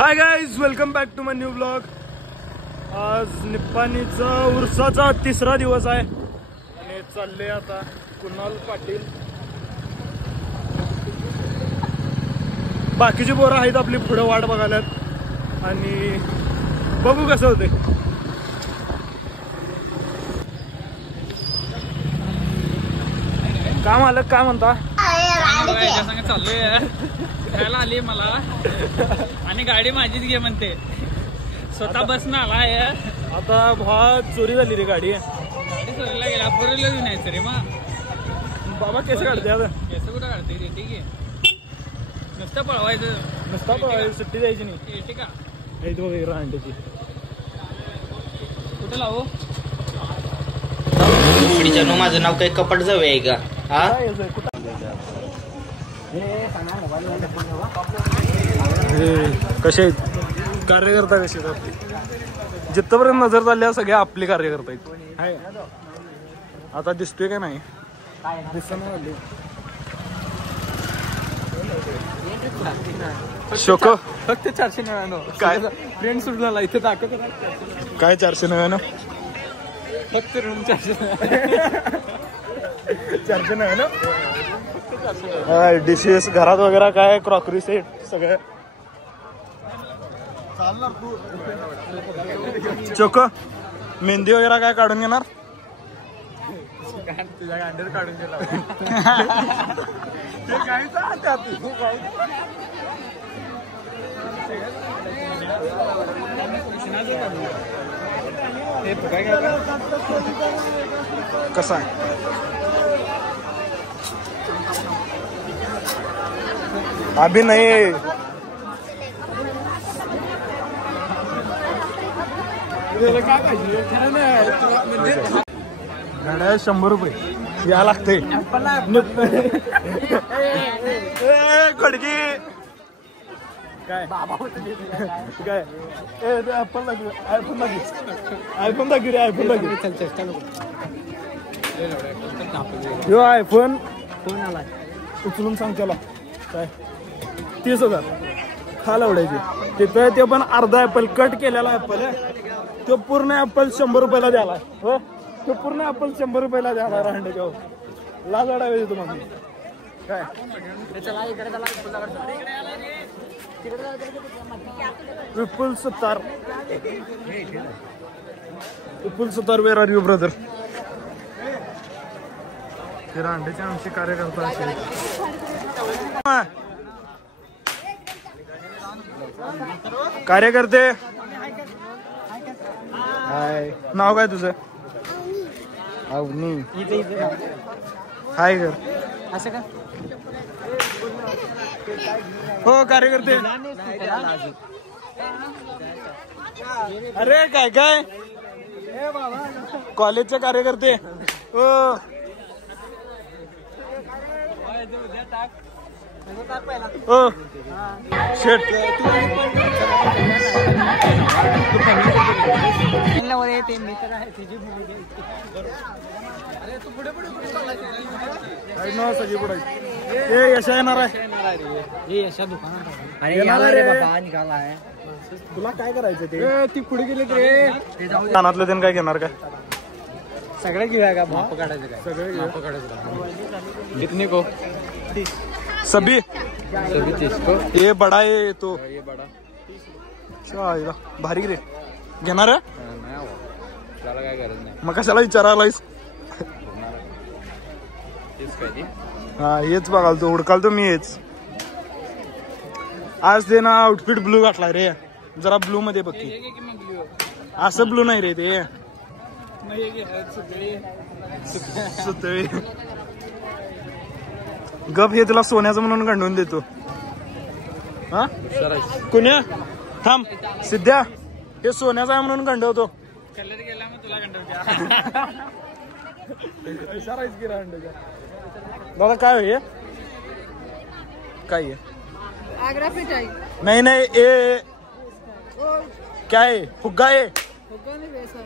High guys, welcome back to my new blog. आज निप्पाणीचा उर्साचा तिसरा दिवस आहे आणि चालले आता कुणाल पाटील. बाकीची पोरं आहेत आपली पुढे वाट बघायलात आणि बघू कसं होते. काय मालक काय म्हणता? चाललोय फिरायला आली मला आणि गाडी माझीच घे म्हणते. स्वतः बसनं आलाय. आता भावा चोरी झाली रे गाडी. गाडी चोरीला गेला पुरीला घेऊन यायचं रे. मग बाबा केस काढते आता. केस कुठं काढते रे? ठीक आहे, नुसतं पळवायचं. नुसता पळवायचं, सुट्टी द्यायची नाही. ठीक आहे, नाही तो रांडेची कुठं लावू? माझं नाव काही कपट जाऊ आहे का? हा कसे कार्यकर्ता कसे आपली जिथपर्यंत नजर चालल्या सगळ्या आपली कार्यकर्ता आहेत. आता दिसतोय का नाही? शोक फक्त 499. काय फ्रेंड सुटला इथे दाखवत काय 499? फक्त रूम 499 डिशेस घरात वगैरे काय क्रॉकरी सेट सगळं. चोक मेहंदी वगैरे काय काढून घेणार? तुझ्या गांडीवर काढून गेला. कसा आहे? अभी नाही. गाड्या 100 रुपये या लागते. खडकी काय काय ऍपल लागेल. आयफोन लागेल. आयफोन दाखव रे. आयफोन दाखव. यो आयफोन फोन आला उचलून सांग त्याला काय 30,000 खाल आवडायचे. तिथं ते पण अर्धा ऍपल कट केलेला ऍपल आहे. तो पूर्ण ऍपल 100 रुपयाला द्याला. हो, तो पूर्ण ऍपल 100 रुपयाला द्याला. राहणे जाऊ लाज वाढावे तुम्हाला काय? विपुल सुतार. विपुल सुतार, वेर आर यू ब्रदर? ते रांडेचे आमचे कार्यकर्ता असेल. कार्यकर्ते हाय, नाव काय तुझं? अवनी. हाय कर असं का? हो कार्यकर्ते. अरे काय काय कॉलेजचे कार्यकर्ते हो. हो शेट सगळी पुढे यशा येणार आहे. यशा दुकानात येणार आहे रे. निघाला आहे. तुला काय करायचं ते? ती पुढे गेली रे. कानातलं त्यानं काय घेणार काय? सगळं घेऊया का? माप काढायचं काय? सगळे माप काढायचं. कितने को? सभी 30 को. ये बडा आहे तो. ये बडा शाळेला भारी रे. घेणार आहे? नाही त्याला काय गरज नाही. मग कशाला विचारायलायस? हा हेच बघाल तो हुडकाल तो मी हेच. आज ते ना आउटफिट ब्लू घातलाय रे. जरा ब्लू मध्ये बघ की. असं ब्लू नाही रे ते. सुतळी गप हे तुला सोन्याचं म्हणून गंडून देतो. हा कुण्या थांब सिद्ध्या, हे सोन्याचं आहे म्हणून गंडवतो. कलर गेला मग तुला गंडवत्या. दादा काय आहे काय आहे? आगरा पिटाई नहीं नहीं ये क्या है? फुग्गा है? होगा नहीं वैसा।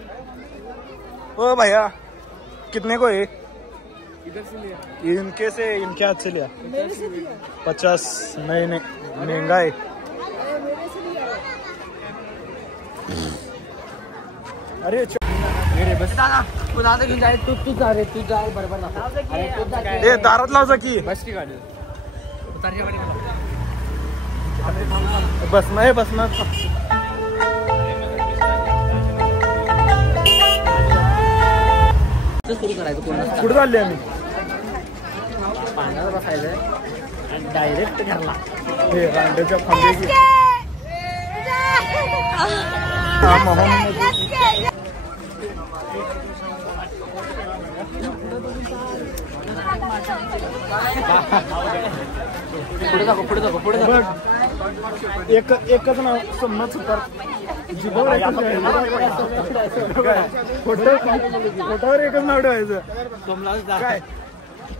ओ भैया कितने को है? इधर से लिया, इनके से इनके हाथ से लिया मेरे से लिया 50। नहीं नहीं महंगा है। मेरे से लिया अरे ए दारात लावजा की बस नाही बसणार कुठे चालले आम्ही पाण्यावर बसायचंय आणि डायरेक्ट घरला हे रांडेच्या फांद्याची पुढे एकच नाव सोमनाथ सुतार फोटोवर एकच नाव ठेवायचं काय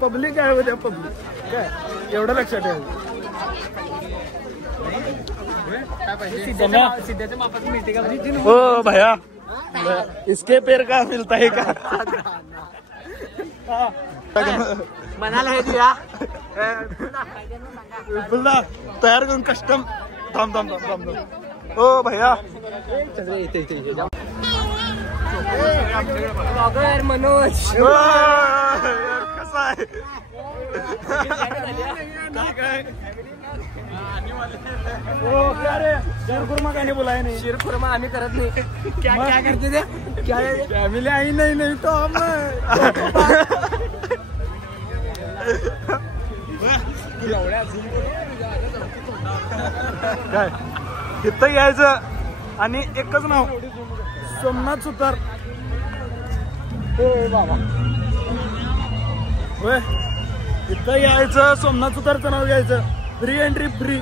पब्लिक आहे उद्या पब्लिक काय एवढं लक्षात ठेवायचं हो भैया इसके पेर का मिलता है का मनाला हे दिया पुन्हा तयार करून कस्टम थांब हो भैया मनोज कसा आहे शीरखुर्मा काय नाही बोलाय नाही शीरखुर्मा आम्ही करत नाही क्या करते ते क्या फॅमिली आई नाही तो हम काय इथं यायचं आणि एकच नाव सोमनाथ सुतार बाबा होय इथं यायचं सोमनाथ सुतारचं नाव घ्यायचं फ्री एंट्री फ्री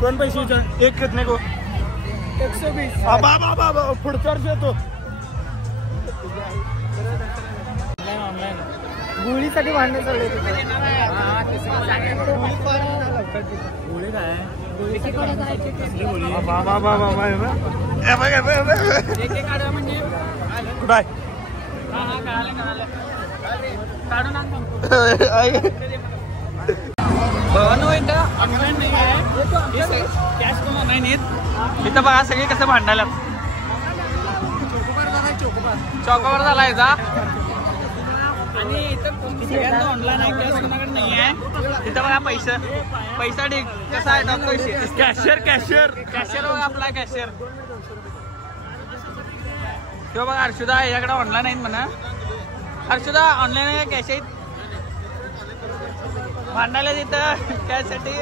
कोण पैसे एक घेत नाही को 120 बाबा पुढच्या वर्षी येतो गुळीसाठी भांडण चालू गुळी काय ऑनलाईन नाही आहे कॅश पण ऑनलाईन येत इथं बघा सगळे कसं भांडायला चौकावर झाला याचा आणि इथं सगळ्यांना ऑनलाईन आहे कॅश कोणाकडे नाही आहे इथं बघा पैसा ठीक कसा आहे कॅशियर बघा आपला कॅशियर किंवा बघा हर्षुदा याकडे ऑनलाईन आहेत म्हणा हर्षुदा ऑनलाईन आहे कॅश आहेत भांडायला तिथं कॅशसाठी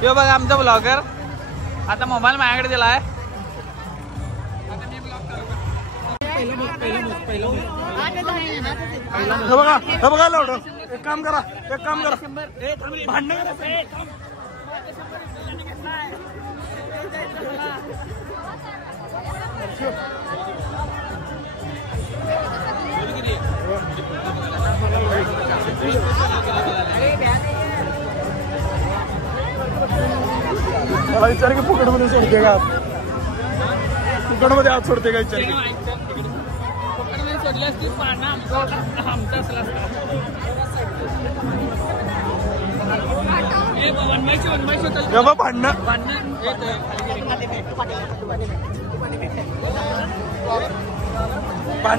किंवा बघा आमचा ब्लॉगर आता मोबाईल माझ्याकडे दिलाय बघा लावड एक काम करा भांडण मला विचार की फुकट मध्ये सोडते का फुकट मध्ये आत सोडते का विचार सोडले असतील आमचा असला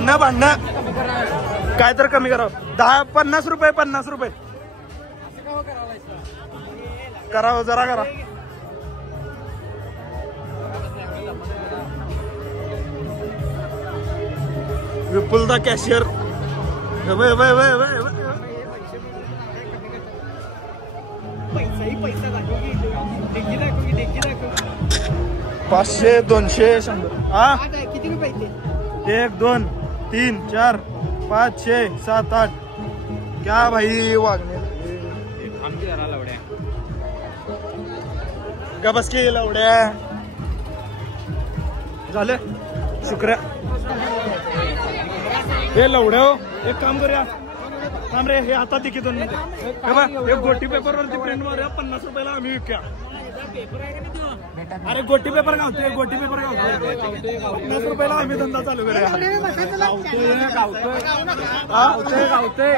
भांडण काय तर कमी करा 50 रुपये करा जरा करा विपुल दा कॅशियर 500 200 100 हा किती रुपये 1 2 3 4 5 6 7 8 क्या भाई वागणे का बस की लवड्या झाले शुक्रिया हे लवड्या हो एक काम करूया थांब रे हे आता तिकीट हे गोटी पेपर वरती प्रिंट मारूया 50 रुपयाला आम्ही विकूया अरे गोटी पेपर गावतोय 50 रुपयाला आम्ही धंदा चालू करूया गावतोय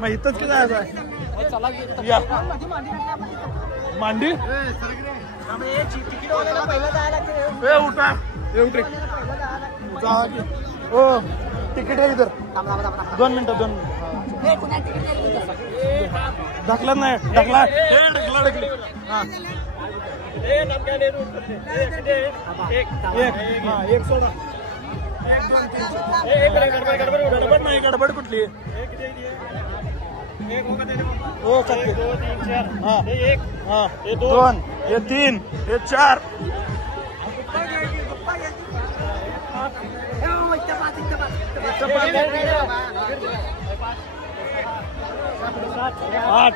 मग इथंच की जायचं आहे या मांडी उठा उठ जा हो तिकीट आहे इधर 2 मिनिटं ढकलत नाही ढकला हा एक सोडा गडबड नाही गडबड कुठली हो चालते हा हा 2 हे 3 हे 4 8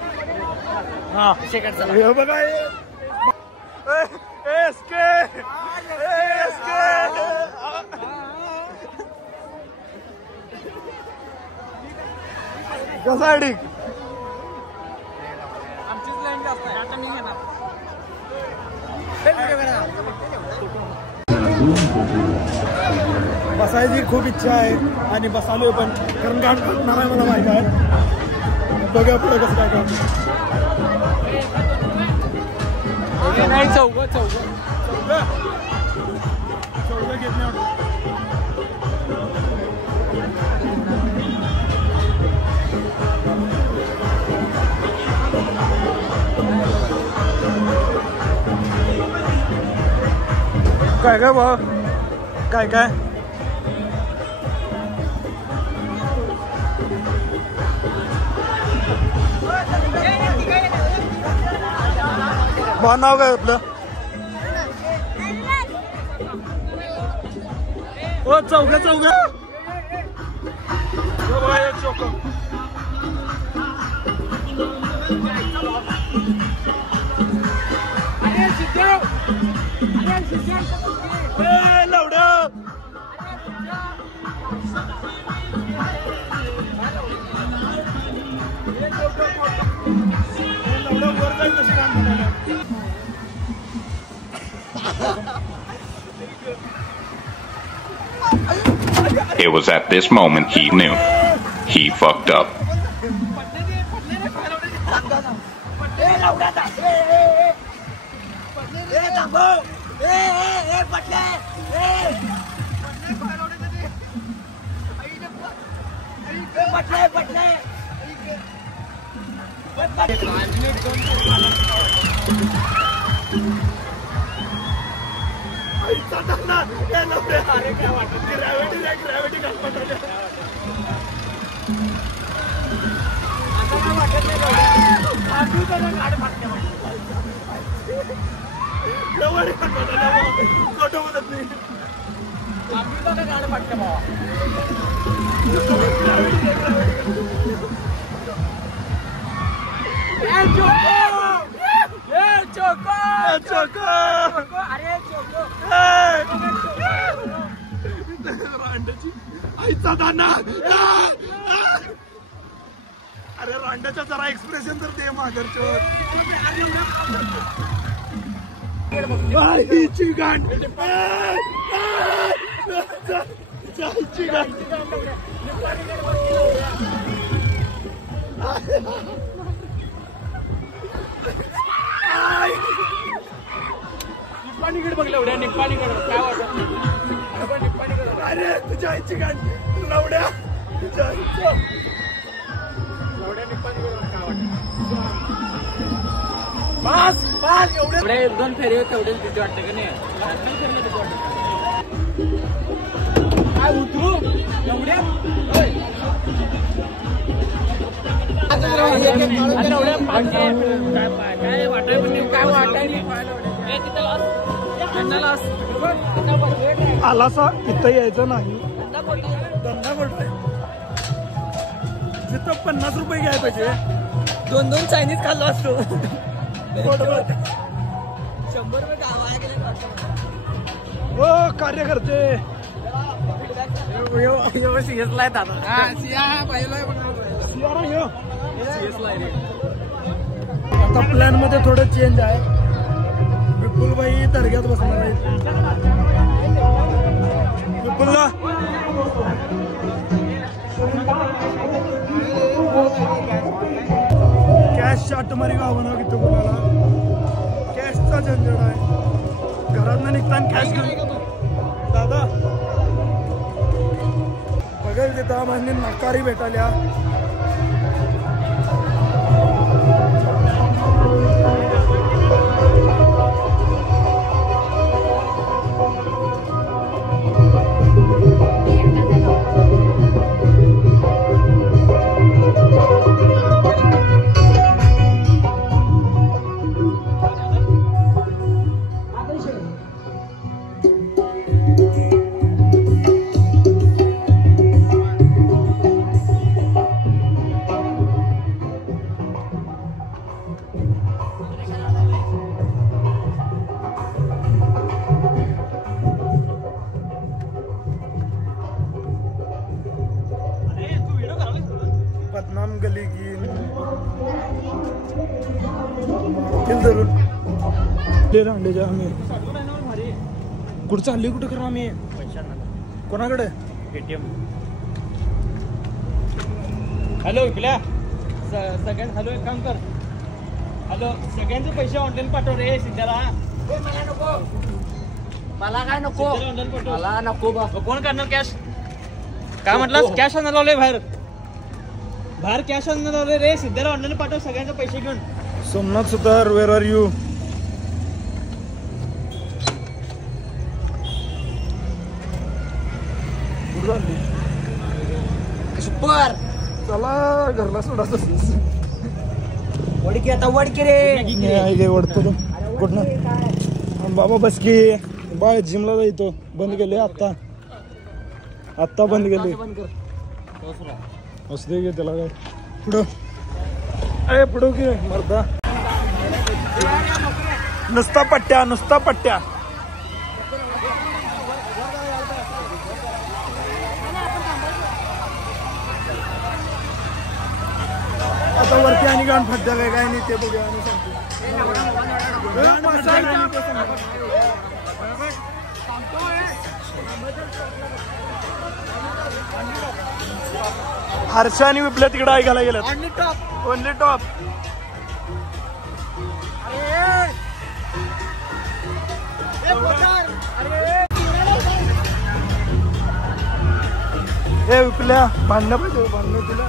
हा हे बघा एसके कसा आहे आमचीच लाईन जास्त आहे आता मी घेणार बसायची खूप इच्छा आहे आणि बसालोय पण कारण गाठ फुटणार आहे मला माहिती आहे बघा पुढे कसं काय करतो नाही चौघ घेत नाही काय काय भाऊ काय भाऊ नाव काय आपलं ओ चौघ It was at this moment he knew. He fucked up. आईचा दाना अरे रांड्याच्या जरा एक्सप्रेशन तर दे मागरच्या निप्पाणीकडे बघलं एवढ्या निप्पाणीकडे काय वाटत अरे तुझ्या आईची गाण लवड्या तुझ्या आईच्या एवढ्या निप्पाणीकडे काय वाटत पाच एवढे 1-2 फेरी तेवढेच भीती वाटते का नाही काय उठू एवढ्या काय वाटायला आलासा इथं यायचं नाही धंदा मोठा जिथं 50 रुपये घ्यायला पाहिजे 2 चायनीज खाल्लो असतो 100 रुपये गावाला गेले हो कार्यकर्ते सीएसला दादा आता प्लॅन मध्ये थोडं चेंज आहे विपुलबाई दर्ग्यात बसणार आहेत बोला कॅश आटमारी गावना किती कोणाला कॅशचा झंझट आहे घरातनं निघताना कॅश घेऊन दादा बघेल तिथं म्हणजे नकारी भेटाल्या बदनाम गली की धरून रांडेच्या आम्ही कुठं चालली कुठं करू आम्ही कोणाकडे पेटीएम. हॅलो विकल्या सगळ्यां हॅलो एक काम कर हॅलो सगळ्यांचे पैसे ऑनलाईन पाठव रे सिद्धाला. मला काय नको ऑनलाईन पाठव. मला नको बा कोण करणार कॅश काय म्हटलं कॅश आणायला लावलंय बाहेर बाहेर कॅश आणायला लावलंय रे सिद्धाला ऑनलाईन पाठव सगळ्यांचे पैसे घेऊन. सोमनाथ सुतार वेर आर यू सुपर चला घरला सोडायचं वडकी आता वडकी रे ओढतो कुठं बाबा बस की बाय जिमला जायतो बंद केले आत्ता बंद केले असू दे गे त्याला काय पुढं अरे पुढं की मर्दा नुसता पट्ट्या आता वरती आणि गाण फटका काय नाही ते बघूया आणि सांगतो हर्षा आणि विप्ल्या तिकडे ऐकायला गेलं ओनली टॉप हे विप्ल्या भांडणं पाहिजे भांडणं तुला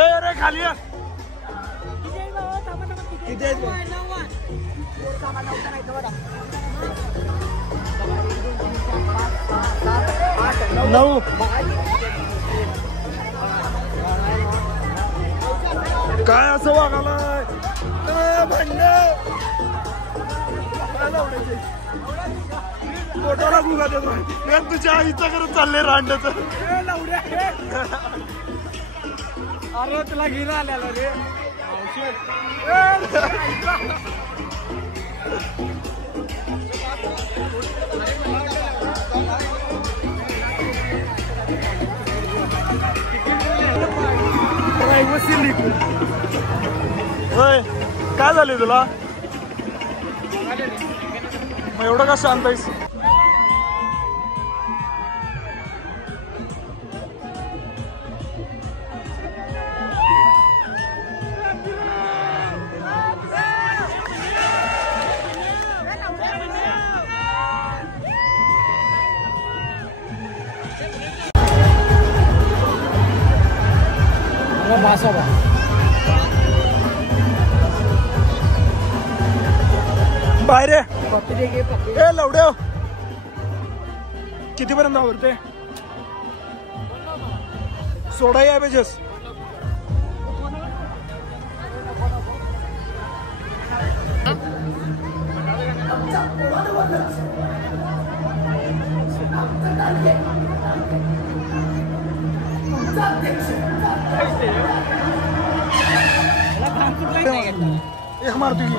अरे खाली किती आहेत 9 काय असं वागालाय भांडण पोटाला गुगा देतो तुझ्या आईचं करत चाललंय रांडच अरे तुला घेऊन आलेला रे काय झाले तुला मग एवढं का शांत आहेस बाहेर ए लवड्या कितीपर्यंत आवडते सोडा या बेजस एक मारतो की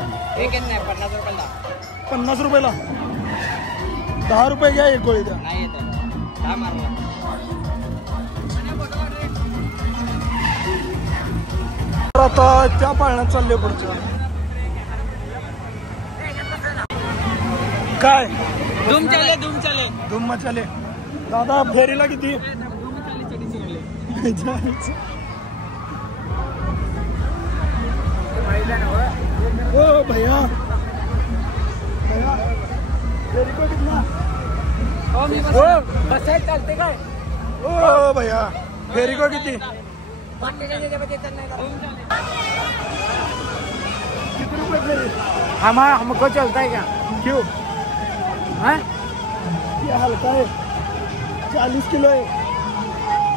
50 रुपयाला 10 रुपये घ्या एक गोळी द्या आता त्या पाळण्यात चालले पुढच्या काय धूम चाले धूम मचाले. दादा फेरीला किती? ओ भैया फेरी को कितना? चालते काय ओ भैया फेरी को किती? किती रुपये फेरी? हमको चलता है क्या? क्यों? हाँ? ये हल्का है 40 किलो है.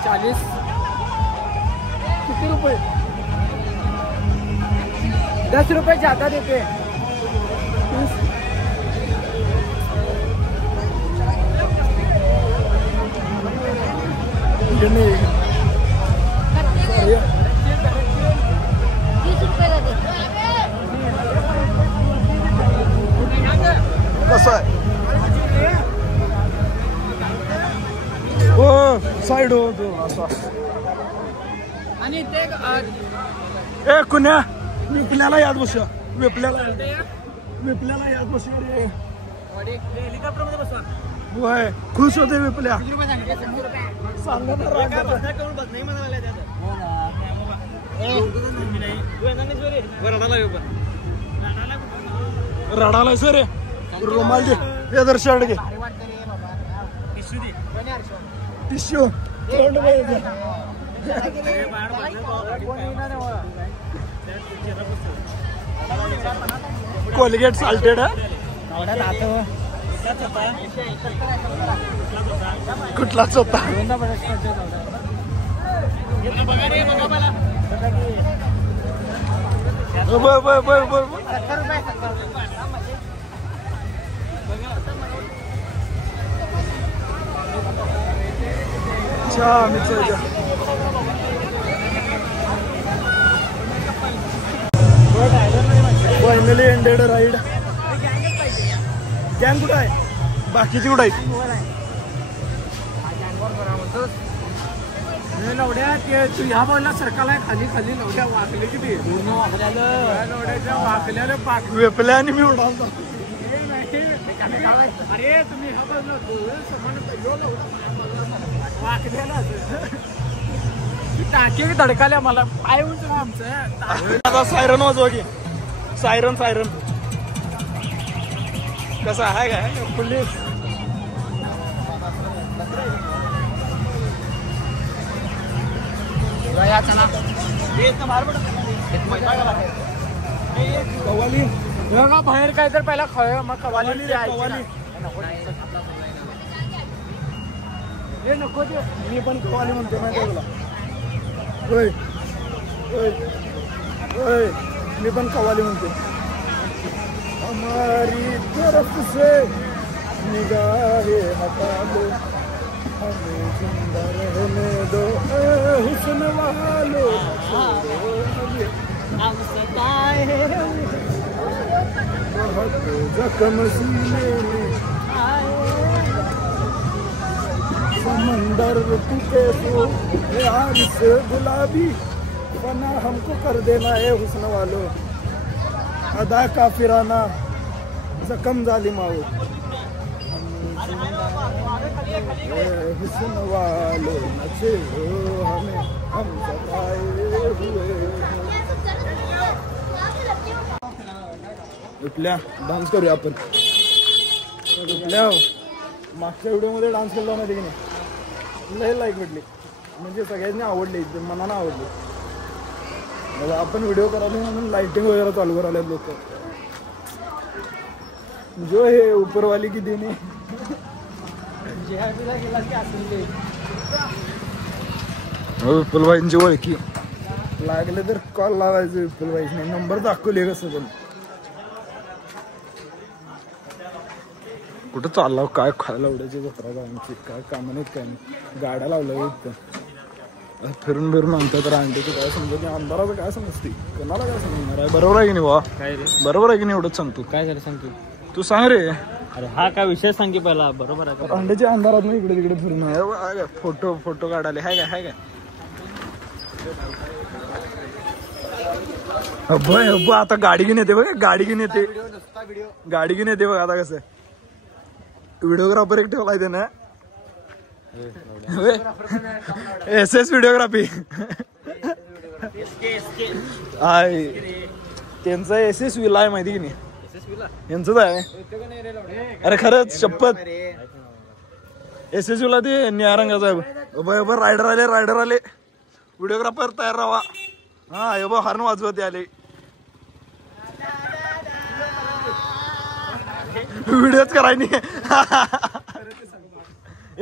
40. किती रुपये? 10 रुपए ज्यादा देते. ये नहीं 20 रुपयाला दे. कसं आहे? हो साईड होतो असा. आणि ते ए कुण्या विपल्याला याद बस. विपल्याला याद बस रे. हेलिकॉप्टर मध्ये बसवा. होय खुश होते विपल्या. किती रुपये सांगितले? 100 रुपये. सांगा ना राग काय नका. बसणार करून बस नाही म्हणाले त्यात. रडालाय सर रुमाल दे. हे दर शर्ट घे. टिश्यू तोंड बाहेर. कोलगेट साल्टेड कुठलाच होता. Finally ended ride. गँग कुठं आहे? बाकीची कुठं आहेत? लवड्या तू ह्या बाजूला सरकारला खाली खाली लवड्या वाकले किती वाकल्याला पाक. वेपल्या आणि मी उडावतो. अरे तुम्ही ह्या बाजूला वाकल्याला टाके धडकाल्या मला पाय उंच आमचं. आता सायरन वाजवा की. सायरन कसा आहे काय पोलीस? कवाली बाहेर काय तर पहिला खळ मग कवाली हे नको ते. मी पण कवाली म्हणतो माहिती आहे तुला. होय मी पण कवाली म्हणतो. हमारी तरफ से निगाहे हटा लो हमें जिंदा रहने दो हुस्न वालो. जख्म सीने में समंदर टूटे तो यार से गुलाबी बना हमको कर देना है हुस्न वालो. अदा काफिराना जख्म जालिमाओ हुस्न वालो नचे हो हमें हम सताए हुए. विपल्या डान्स करूया आपण. विपल्या मागच्या व्हिडिओमध्ये डान्स केला माहिती की नाही? लय लाईक भेटली. म्हणजे सगळ्यांनी आवडली. मनानं आवडली. आपण व्हिडिओ करायला म्हणून लाइटिंग वगैरे चालू करायला लोक. जो हे उपरवाली की देणे. विपुलबाईंची ओळखी लागले तर कॉल लावायचं. विपुलबाईच नाही नंबर दाखवले कसं पण. कुठं चालला काय खायला उडायची जत्रा गावांची काय कामं नाहीत काय नाही. गाड्या लावल्या इथं फिरून फिरून आणतात रांडेचं काय समजत नाही. अंधाराचं काय समजते कोणाला काय समजणार आहे. बरोबर आहे की नाही बा? काय रे बरोबर आहे की नाही? एवढंच सांगतो. काय झालं सांगतो तू सांग रे. अरे हा काय विषय सांग की पहिला. बरोबर आहे का? अंड्याच्या अंधारात नाही इकडे तिकडे फिरून फोटो काढाले. हाय काय अब्बा आता गाडी घेऊन येते बघ. गाडी घेऊन येते बघ. आता कसं व्हिडिओग्राफर एक ठेवलाय त्यानं. SS videography. त्यांचा SS विला आहे माहिती की नाही. यांचंच आहे. अरे खरंच शपथ SS विला ते निळ्या रंगाचा आहे. रायडर आले. व्हिडिओग्राफर तयार राहा. हा हे बघ हॉर्न वाजवते आले. व्हिडिओच करायनी.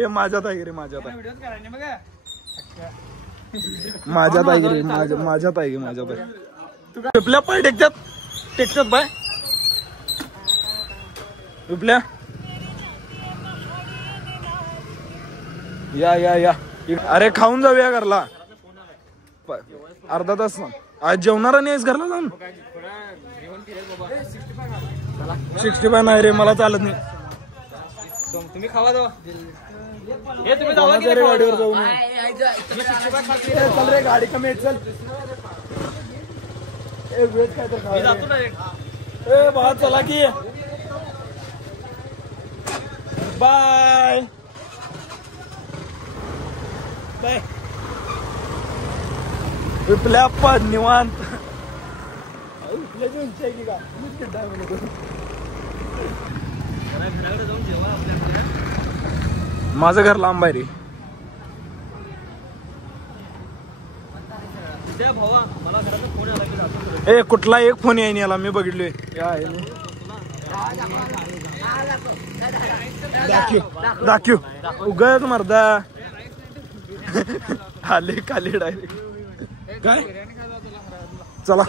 ए माझ्यात आहे रे. माझ्यात आहे विपल्या पाय टेकतात बाय. विपल्या या अरे खाऊन जाऊया घरला. अर्धा तास आज जेवणार नाही आहेस घरला जाऊन. 65 नाही रे मला चालत नाही. तुम्ही खावा जावा. गाडीवर जाऊ नये. चल रे गाडी कमी चल. वेज काय तर भात चला की. Bye bye. विपल्या पण निवांत. माझं घर लांब आहे रे. ए कुठला एक फोन येईन याला. मी बघितलोय. दाखव उगाच मर्दा. आले खाली डायरेक्ट. काय चला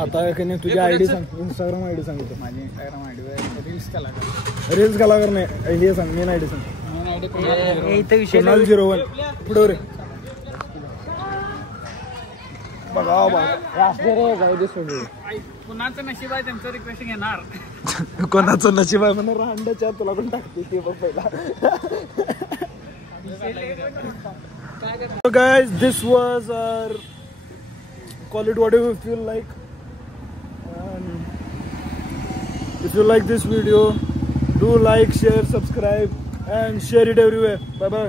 आता तुझी आयडी सांग. इंस्टाग्राम आयडी सांगतो. माझी इंस्टाग्राम आयडी रील्स कला कर नाही. हे सांग मेन आयडी सांग. 01 पुढे रे. बघा कुणाचं नशीब आहे त्यांचं रिक्वेस्ट घेणार. कोणाचं नशीब आहे म्हणा. रांड्याच्या तुला पण टाकते ते बघ पहिला. So guys, this was our, call it whatever you feel like. If you like this video, do like, share, subscribe and share it everywhere. Bye bye.